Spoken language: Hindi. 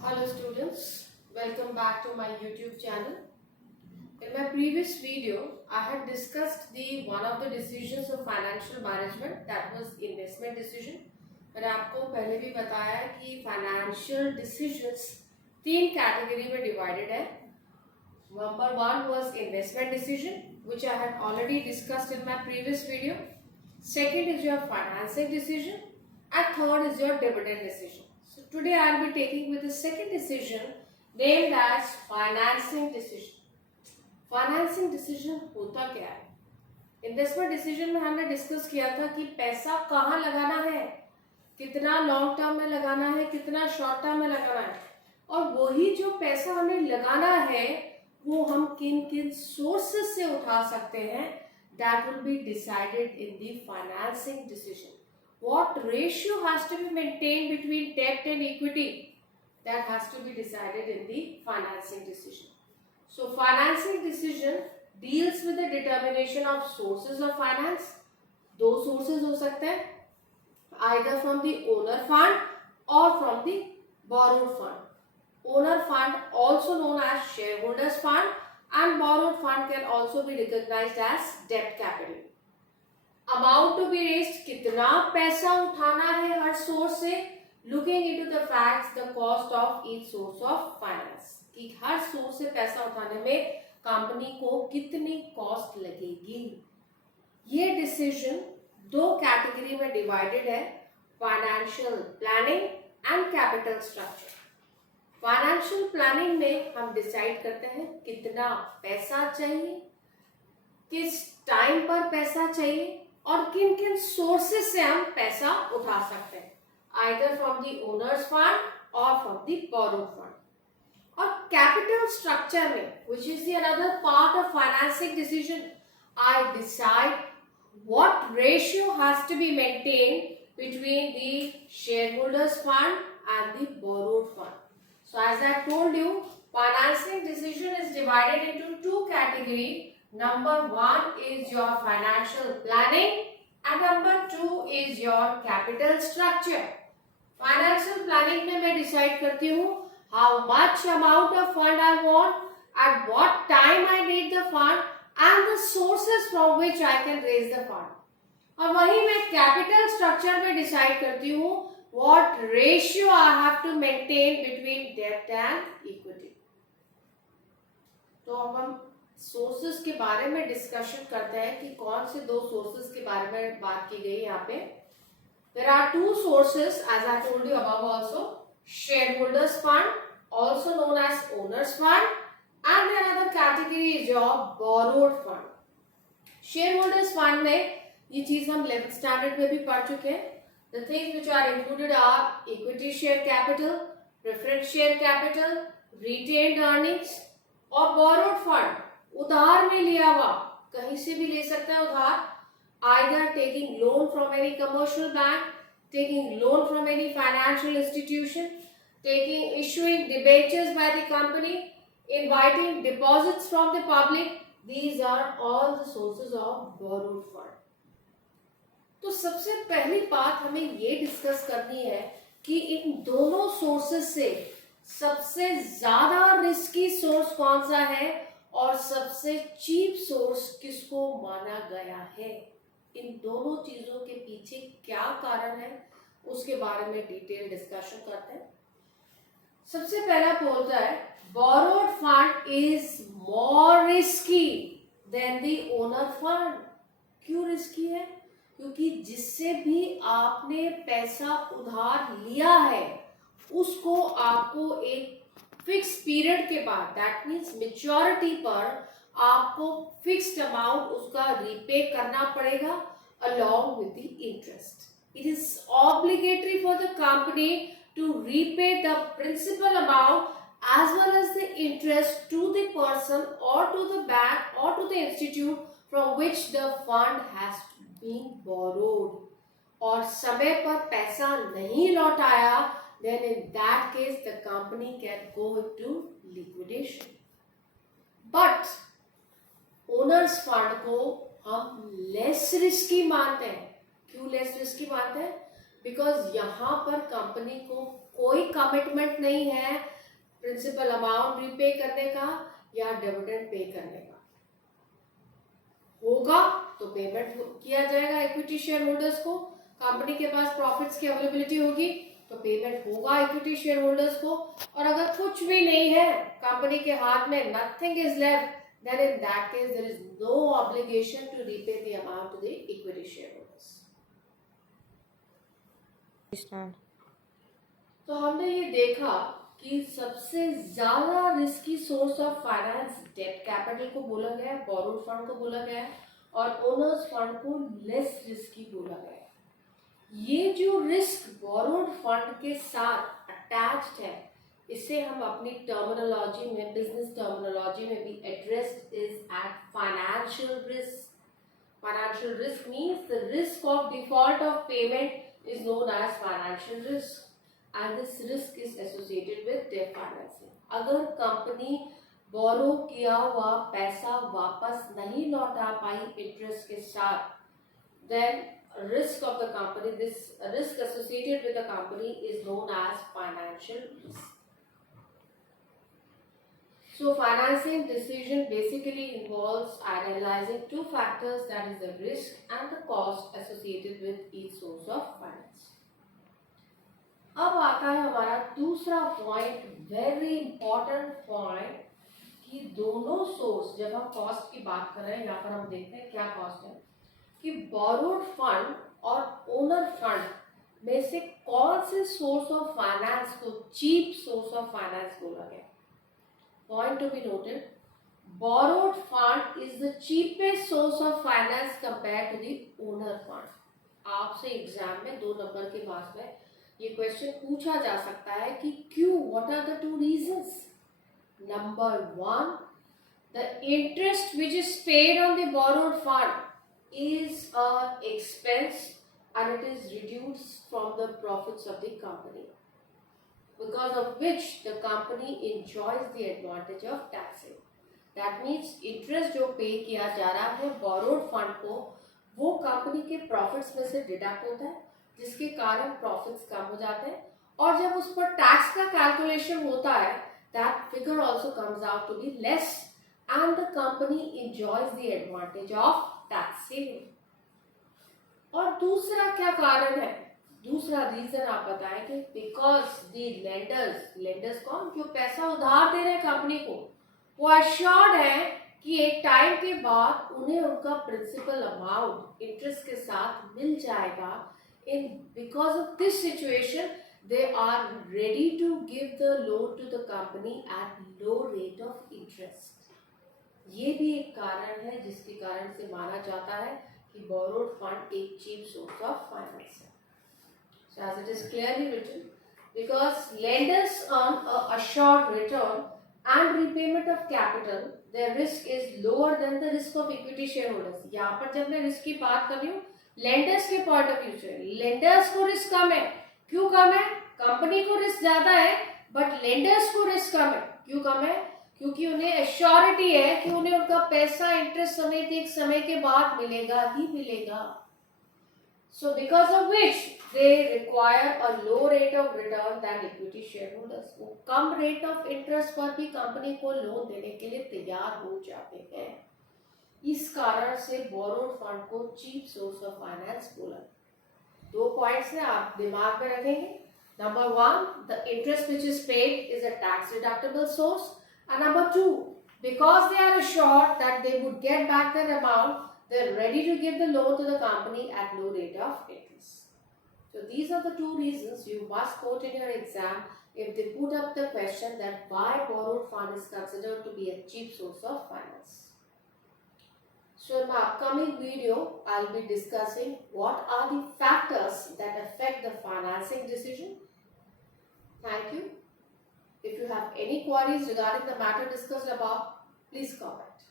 Hello students, welcome back to my YouTube channel. In my previous video, I had discussed one of the decisions of financial management, that was investment decision. मैंने आपको पहले भी बताया है कि financial decisions तीन category में divided है. Number one was investment decision, which I had already discussed in my previous video. Second is your financing decision, and third is your dividend decision. So today I will be taking with the second decision named as financing decision. Financing decision होता क्या है? इन्वेस्टमेंट डिसीजन में हमने डिस्कस किया था कि पैसा कहाँ लगाना है, कितना लॉन्ग टर्म में लगाना है, कितना शॉर्ट टर्म में लगाना है, और वही जो पैसा हमें लगाना है वो हम किन किन सोर्सेस से उठा सकते हैं. That will be decided in the financing decision. What ratio has to be maintained between debt and equity? That has to be decided in the financing decision. So financing decision deals with the determination of sources of finance. दो sources हो सकते हैं, either from the owner fund or from the borrowed fund. Owner fund also known as shareholders fund, and borrowed fund can also be recognized as debt capital. Amount to be raised, कितना पैसा उठाना है हर सोर्स से, looking into the facts the cost of each source of finance, कि हर सोर्स से पैसा उठाने में कंपनी को कितनी कॉस्ट लगेगी. ये डिसीजन दो कैटेगरी में डिवाइडेड है, financial planning and capital structure. Financial planning में हम डिसाइड करते हैं कितना पैसा चाहिए, किस टाइम पर पैसा चाहिए, और किन किन सोर्सेज से हम पैसा उठा सकते हैं, either from the owners fund और फ्रॉम द बोरोड फंड. और कैपिटल स्ट्रक्चर में, which is the another part of financing decision, I decide what ratio has to be maintained between the shareholders fund and the borrowed fund. So as I told you, financing decision is divided into two categories. Number one is your financial planning and number two is your capital structure. Financial planning में मैं decide करती हूँ how much amount of fund I want, at what time I need the fund, and the sources from which I can raise the fund. और वही मैं कैपिटल स्ट्रक्चर में डिसाइड करती हूँ what ratio I have to maintain between debt and equity. तो अब हम सोर्सेस के बारे में डिस्कशन करते हैं कि कौन से दो सोर्सेस के बारे में बात की गई यहाँ पे. There are two sources as I told you above also, shareholders fund also known as owners fund, and the another category is your borrowed fund. shareholders fund में ये चीज हम 11th स्टैंडर्ड में भी पढ़ चुके हैं. The things which are included are equity share capital, preference share capital, retained earnings, और borrowed fund उधार में लिया हुआ, कहीं से भी ले सकता है उधार, either taking loan from any commercial bank, taking loan from any financial institution, issuing debentures by the company, inviting deposits from the public. These are all the sources of borrowed fund. तो सबसे पहली बात हमें ये डिस्कस करनी है कि इन दोनों सोर्सेस से सबसे ज्यादा रिस्की सोर्स कौन सा है और सबसे चीप सोर्स किसको माना गया है. इन दोनों चीजों के पीछे क्या कारण है उसके बारे में डिटेल डिस्कशन करते हैं. सबसे पहला बोलता है borrowed fund is more risky than the owner fund. क्यों रिस्की है? क्योंकि जिससे भी आपने पैसा उधार लिया है उसको आपको एक फिक्स पीरियड के बाद, दैट मीन्स मेच्योरिटी पर, आपको फिक्स्ड अमाउंट उसका रीपे करना पड़ेगा along with the interest. It is obligatory for the company to repay the principal amount as well as the interest to the person or to the bank or to the institute from which the fund has been borrowed. और समय पर पैसा नहीं लौटाया, then in that case the company can go into liquidation. But owners fund को हम less risky मानते हैं. क्यों less risky मानते हैं? Because यहाँ पर कंपनी को कोई कमिटमेंट नहीं है प्रिंसिपल अमाउंट रीपे करने का या डिविडेंड पे करने का। होगा तो पेमेंट किया जाएगा इक्विटी शेयर होल्डर्स को, कंपनी के पास प्रॉफिट्स की अवेलेबिलिटी होगी तो पेमेंट होगा इक्विटी शेयर होल्डर्स को, और अगर कुछ भी नहीं है कंपनी के हाथ में, nothing is left, then in that case there is no obligation to repay the amount to the equity shareholders. तो हमने ये देखा कि सबसे ज्यादा risky source of finance debt capital को बोला गया है, बोरोड फंड को बोला गया है, और ओनर्स फंड को लेस रिस्की बोला गया है। ये जो रिस्क बोरोड फंड के साथ अटैच्ड है, इसे हम अपनी टर्मिनोलॉजी में, बिजनेस टर्मिनोलॉजी में भी addressed is at financial risk. Financial risk means the risk of default of payment is known as financial risk and this risk is associated with debt financing. अगर कंपनी बोरो किया हुआ पैसा वापस नहीं लौटा पाई इंटरेस्ट के साथ, then risk of the company, this risk associated with the company is known as financial risk. So financing decision basically involves analyzing two factors, that is the risk and the cost associated with each source of finance. अब आता है हमारा दूसरा पॉइंट, वेरी इंपॉर्टेंट पॉइंट, कि दोनों सोर्स, जब हम कॉस्ट की बात कर रहे हैं, यहाँ पर हम देखते हैं क्या कॉस्ट है, कि बोरोड फंड और ओनर फंड में से कौन से सोर्स ऑफ फाइनेंस को चीप सोर्स ऑफ फाइनेंस बोला गया। Point to be noted, borrowed fund is the cheapest source of finance compare to the owner fund. आपसे एग्जाम में 2 नंबर के पास में ये क्वेश्चन पूछा जा सकता है कि क्यों, what are the 2 reasons. Number 1, the interest which is paid on the borrowed fund is a expense and it is reduced from the profits of the company, because of which the company enjoys the advantage of taxing. That means interest जो पे किया जा रहा है बोरोड फंड को, वो कंपनी के प्रॉफिट्स में से डिडक्ट होता है, जिसके कारण प्रॉफिट्स कम हो जाते हैं, और जब उस पर टैक्स का कैलकुलेशन होता है, that figure also comes out to be less and the company enjoys the advantage of tax saving. और दूसरा क्या कारण है, दूसरा रीजन आप बताएं कि बिकॉज द लेंडर्स कौन, जो पैसा उधार दे रहे हैं कंपनी को, वो अश्योर्ड है कि एक टाइम के बाद उन्हें उनका प्रिंसिपल अमाउंट इंटरेस्ट के साथ मिल जाएगा। In because of this situation they are ready to give the loan to the company at low rate of interest. ये भी एक कारण है जिसके कारण से माना जाता है कि बोरोड फंड एक चीप सोर्स ऑफ फाइनेंस है। So as it is clearly written, because lenders earn a assured return and repayment of capital, their risk is lower than the risk of equity shareholders. यहाँ पर जब मैं रिस्क की बात कर रही हूँ लेंडर्स के पॉइंट ऑफ व्यू से, लेंडर्स को रिस्क कम है। क्यों कम है? कंपनी को रिस्क ज्यादा है बट लेंडर्स को रिस्क कम है। क्यों कम है? क्योंकि उन्हें एश्योरिटी है कि उन्हें उनका पैसा इंटरेस्ट समेत एक समय के बाद मिलेगा ही मिलेगा। So because of which they require a low rate of return than equity shareholders. वो कम रेट ऑफ इंटरेस्ट पर भी कंपनी को लोन देने के लिए तैयार हो जाते हैं। इस कारण से बोरोड फंड को चीप सोर्स ऑफ फाइनेंस बोला। 2 पॉइंट्स हैं, आप दिमाग में रखेंगे। Number 1, the interest which is paid is a tax deductible source. And number 2, because they are assured that they would get back their amount, they are ready to give the loan to the company at low rate of interest. So these are the 2 reasons you must quote in your exam if they put up the question that why borrowed fund is considered to be a cheap source of finance. So in my upcoming video, I'll be discussing what are the factors that affect the financing decision. Thank you. If you have any queries regarding the matter discussed above, please comment.